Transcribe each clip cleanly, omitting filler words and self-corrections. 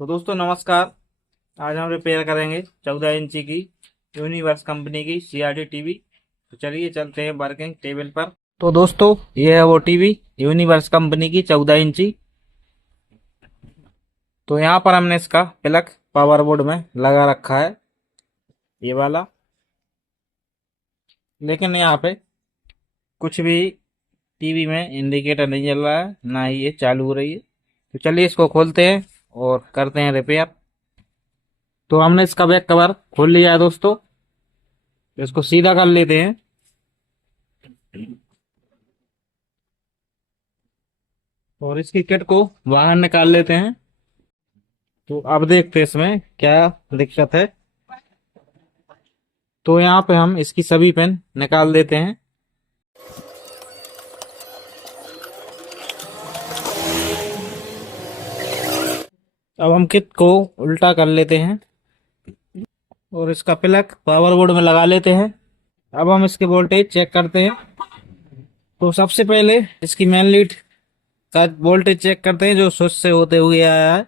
तो दोस्तों नमस्कार। आज हम रिपेयर करेंगे 14 इंची की यूनिवर्स कंपनी की सीआरटी टीवी। तो चलिए चलते हैं वर्किंग टेबल पर। तो दोस्तों ये है वो टीवी यूनिवर्स कंपनी की 14 इंची। तो यहाँ पर हमने इसका प्लग पावर बोर्ड में लगा रखा है, ये वाला। लेकिन यहाँ पे कुछ भी टीवी में इंडिकेटर नहीं जल रहा है, ना ही ये चालू हो रही है। तो चलिए इसको खोलते हैं और करते हैं रिपेयर। तो हमने इसका बैक कवर खोल लिया है दोस्तों, इसको सीधा कर लेते हैं और इसकी किट को बाहर निकाल लेते हैं। तो अब देखते हैं इसमें क्या दिक्कत है। तो यहाँ पे हम इसकी सभी पिन निकाल देते हैं। अब हम किट को उल्टा कर लेते हैं और इसका प्लग पावर बोर्ड में लगा लेते हैं। अब हम इसके वोल्टेज चेक करते हैं। तो सबसे पहले इसकी मेन लीड का वोल्टेज चेक करते हैं, जो स्विच से होते हुए आया है।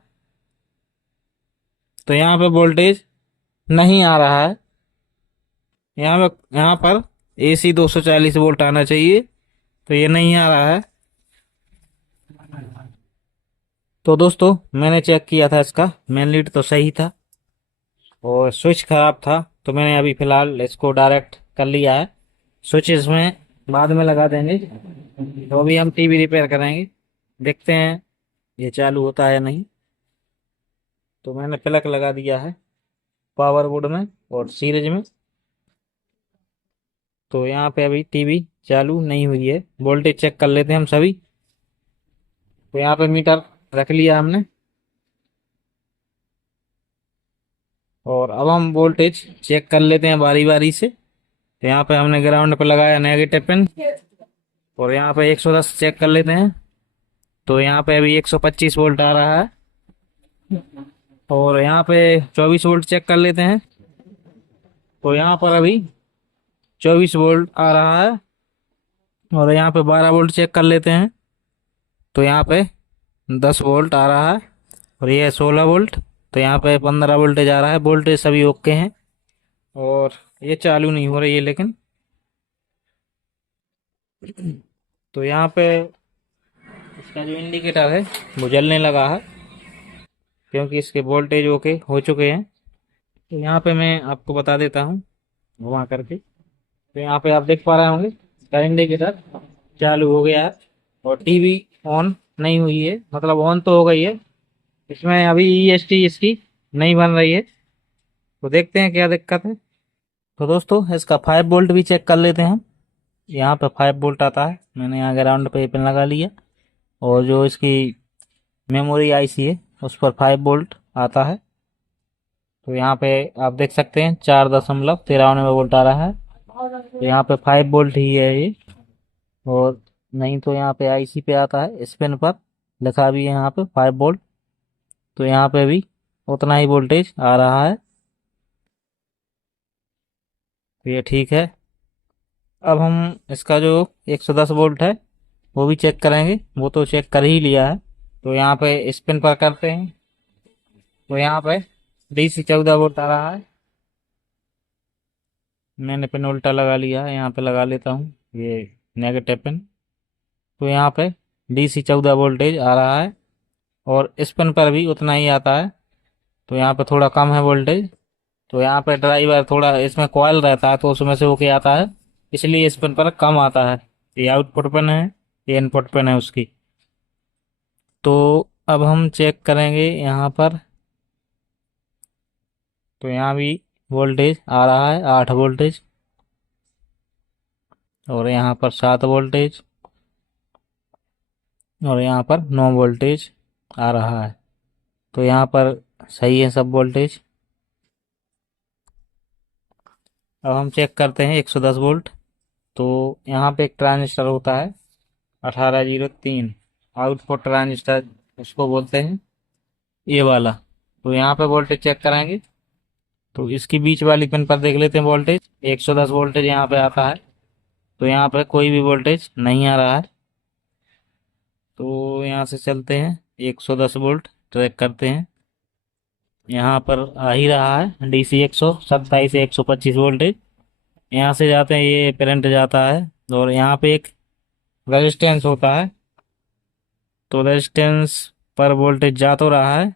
तो यहाँ पे वोल्टेज नहीं आ रहा है। यहाँ पर एसी 240 वोल्ट आना चाहिए, तो ये नहीं आ रहा है। तो दोस्तों मैंने चेक किया था, इसका मेन लीड तो सही था और स्विच खराब था। तो मैंने अभी फिलहाल इसको डायरेक्ट कर लिया है। स्विच इसमें बाद में लगा देंगे। तो अभी हम टीवी रिपेयर करेंगे, देखते हैं ये चालू होता है या नहीं। तो मैंने प्लग लगा दिया है पावर बोर्ड में और सीरीज में। तो यहाँ पे अभी टीवी चालू नहीं हुई है। वोल्टेज चेक कर लेते हैं हम सभी। तो यहाँ पे मीटर रख लिया हमने और अब हम वोल्टेज चेक कर लेते हैं बारी बारी से। तो यहाँ पे हमने ग्राउंड पे लगाया नेगेटिव पिन और यहाँ पे 110 चेक कर लेते हैं। तो यहाँ पे अभी 125 वोल्ट आ रहा है और यहाँ पे 24 वोल्ट चेक कर लेते हैं। तो यहाँ पर अभी 24 वोल्ट आ रहा है और यहाँ पे 12 वोल्ट चेक कर लेते हैं। तो यहाँ पे 10 वोल्ट आ रहा है और ये है 16 वोल्ट। तो यहाँ पे 15 वोल्टेज आ रहा है। वोल्टेज सभी ओके हैं और ये चालू नहीं हो रही है लेकिन। तो यहाँ पे इसका जो इंडिकेटर है वो जलने लगा है, क्योंकि इसके वोल्टेज ओके हो चुके हैं। तो यहाँ पे मैं आपको बता देता हूँ घुमा करके। तो यहाँ पे आप देख पा रहे होंगे इसका इंडिकेटर चालू हो गया है और टीवी ऑन नहीं हुई है, मतलब ऑन तो हो गई है, इसमें अभी ईएसटी इसकी नहीं बन रही है। तो देखते हैं क्या दिक्कत है। तो दोस्तों इसका 5 वोल्ट भी चेक कर लेते हैं हम। यहाँ पे 5 वोल्ट आता है, मैंने यहाँ ग्राउंड पे पिन लगा लिया और जो इसकी मेमोरी आईसी है उस पर 5 वोल्ट आता है। तो यहाँ पे आप देख सकते हैं 4.93 वोल्ट आ रहा है। तो यहाँ पे 5 वोल्ट ही है ये, और नहीं तो यहाँ पे आईसी पे आता है, इस पिन पर लिखा भी है यहाँ पे 5 वोल्ट। तो यहाँ पे भी उतना ही वोल्टेज आ रहा है, तो ये ठीक है। अब हम इसका जो 110 वोल्ट है वो भी चेक करेंगे, वो तो चेक कर ही लिया है। तो यहाँ पे स्पिन पर करते हैं। तो यहाँ पे DC 14 वोल्ट आ रहा है। मैंने पिन उल्टा लगा लिया है, यहाँ पे लगा लेता हूँ ये नेगेटिव पिन। तो यहाँ पे DC 14 वोल्टेज आ रहा है और इस पिन पर भी उतना ही आता है। तो यहाँ पे थोड़ा कम है वोल्टेज। तो यहाँ पे ड्राइवर थोड़ा इसमें कॉइल रहता है तो उसमें से होके आता है, इसलिए इस पिन पर कम आता है। ये आउटपुट पिन है, ये इनपुट पिन है उसकी। तो अब हम चेक करेंगे यहाँ पर। तो यहाँ भी वोल्टेज आ रहा है 8 वोल्टेज और यहाँ पर 7 वोल्टेज और यहाँ पर 9 वोल्टेज आ रहा है। तो यहाँ पर सही है सब वोल्टेज। अब हम चेक करते हैं 110 वोल्ट। तो यहाँ पे एक ट्रांजिस्टर होता है 1803, आउटपुट ट्रांजिस्टर उसको बोलते हैं, ये वाला। तो यहाँ पे वोल्टेज चेक कराएंगे। तो इसकी बीच वाली पिन पर देख लेते हैं वोल्टेज। 110 वोल्टेज यहाँ पे आता है। तो यहाँ पे कोई भी वोल्टेज नहीं आ रहा है। तो यहाँ से चलते हैं 110 वोल्ट ट्रैक करते हैं। यहाँ पर आ ही रहा है DC 127 से 125 वोल्टेज। यहाँ से जाते हैं, ये करंट जाता है और यहाँ पे एक रेजिस्टेंस होता है। तो रेजिस्टेंस पर वोल्टेज जा तो रहा है,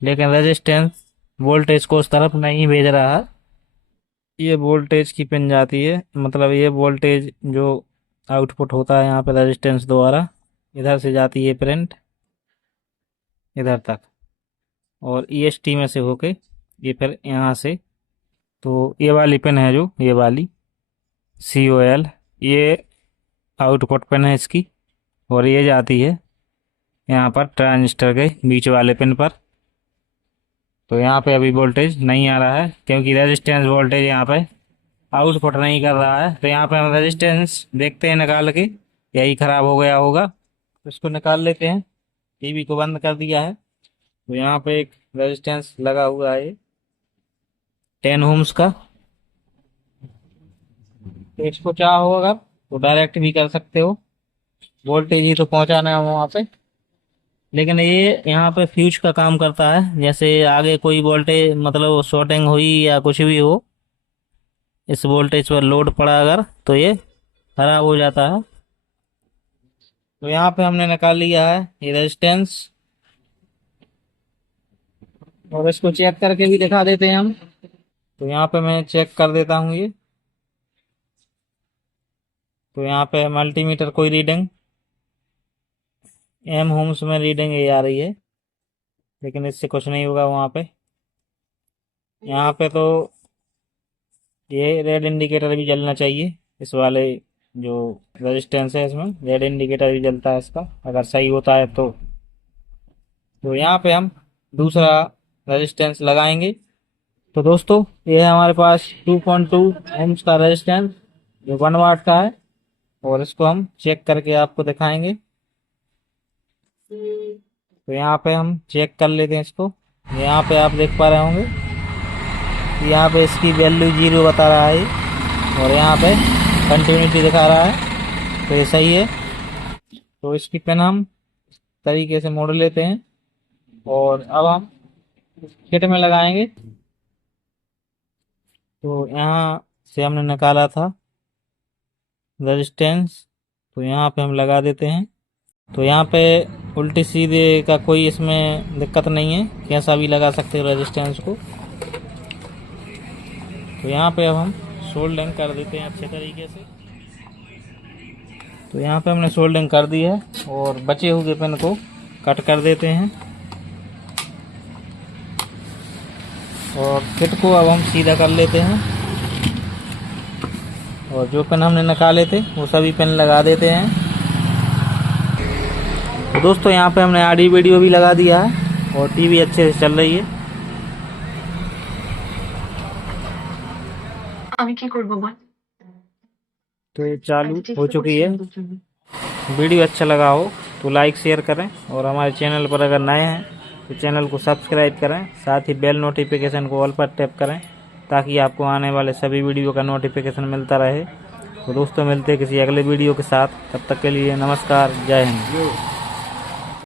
लेकिन रेजिस्टेंस वोल्टेज को उस तरफ नहीं भेज रहा है। ये वोल्टेज की पिन जाती है, मतलब ये वोल्टेज जो आउटपुट होता है यहाँ पे रेजिस्टेंस द्वारा, इधर से जाती है करंट इधर तक, और EST में से होके ये फिर यहाँ से। तो ये वाली पिन है जो ये वाली COL, ये आउटपुट पिन है इसकी, और ये जाती है यहाँ पर ट्रांजिस्टर के बीच वाले पिन पर। तो यहाँ पे अभी वोल्टेज नहीं आ रहा है क्योंकि रेजिस्टेंस वोल्टेज यहाँ पे आउटपुट नहीं कर रहा है। तो यहाँ पे हम रेजिस्टेंस देखते हैं निकाल के, यही खराब हो गया होगा, तो इसको निकाल लेते हैं। टीवी को बंद कर दिया है। तो यहाँ पे एक रेजिस्टेंस लगा हुआ है 10 ओम्स का। तो इसको चाहो अगर तो डायरेक्ट भी कर सकते हो, वोल्टेज ही तो पहुंचाना है वहाँ पे। लेकिन ये यहाँ पे फ्यूज का काम करता है, जैसे आगे कोई वोल्टेज मतलब शॉर्टिंग हुई या कुछ भी हो, इस वोल्टेज पर लोड पड़ा अगर, तो ये खराब हो जाता है। तो यहाँ पे हमने निकाल लिया है ये रेजिस्टेंस, और इसको चेक करके भी दिखा देते हैं हम। तो यहाँ पे मैं चेक कर देता हूँ ये। तो यहाँ पे मल्टीमीटर कोई रीडिंग एम होम्स में रीडिंग ये आ रही है, लेकिन इससे कुछ नहीं होगा वहाँ पे। यहाँ पे तो ये रेड इंडिकेटर भी जलना चाहिए, इस वाले जो रेजिस्टेंस है इसमें रेड इंडिकेटर भी जलता है इसका, अगर सही होता है तो। तो यहाँ पे हम दूसरा रेजिस्टेंस लगाएंगे। तो दोस्तों ये है हमारे पास 2.2 ओम्स का रेजिस्टेंस जो 1 वाट का है, और इसको हम चेक करके आपको दिखाएंगे। तो यहाँ पे हम चेक कर लेते हैं इसको। यहाँ पे आप देख पा रहे होंगे, यहाँ पे इसकी वैल्यू 0 बता रहा है, और यहाँ पे कंटिन्यूटी दिखा रहा है, तो ये सही है। तो इसकी पिन हम तरीके से मोड़ लेते हैं, और अब हम किट में लगाएंगे। तो यहाँ से हमने निकाला था रेजिस्टेंस, तो यहाँ पे हम लगा देते हैं। तो यहाँ पे उल्टे सीधे का कोई इसमें दिक्कत नहीं है, कैसा भी लगा सकते हो रेजिस्टेंस को। तो यहाँ पे अब हम सोल्डरिंग कर देते हैं अच्छे तरीके से। तो यहाँ पे हमने सोल्डरिंग कर दी है, और बचे हुए पिन को कट कर देते हैं, और किट को अब हम सीधा कर लेते हैं, और जो पिन हमने निकाले थे वो सभी पिन लगा देते हैं। तो दोस्तों यहाँ पे हमने ऑडियो वीडियो भी लगा दिया है, और टीवी अच्छे से चल रही है। আমি কি করব বল? तो ये चालू हो चुकी है। वीडियो अच्छा लगा हो तो लाइक शेयर करें, और हमारे चैनल पर अगर नए हैं तो चैनल को सब्सक्राइब करें, साथ ही बेल नोटिफिकेशन को ऑल पर टैप करें, ताकि आपको आने वाले सभी वीडियो का नोटिफिकेशन मिलता रहे। तो दोस्तों मिलते हैं किसी अगले वीडियो के साथ, तब तक के लिए नमस्कार, जय हिंद।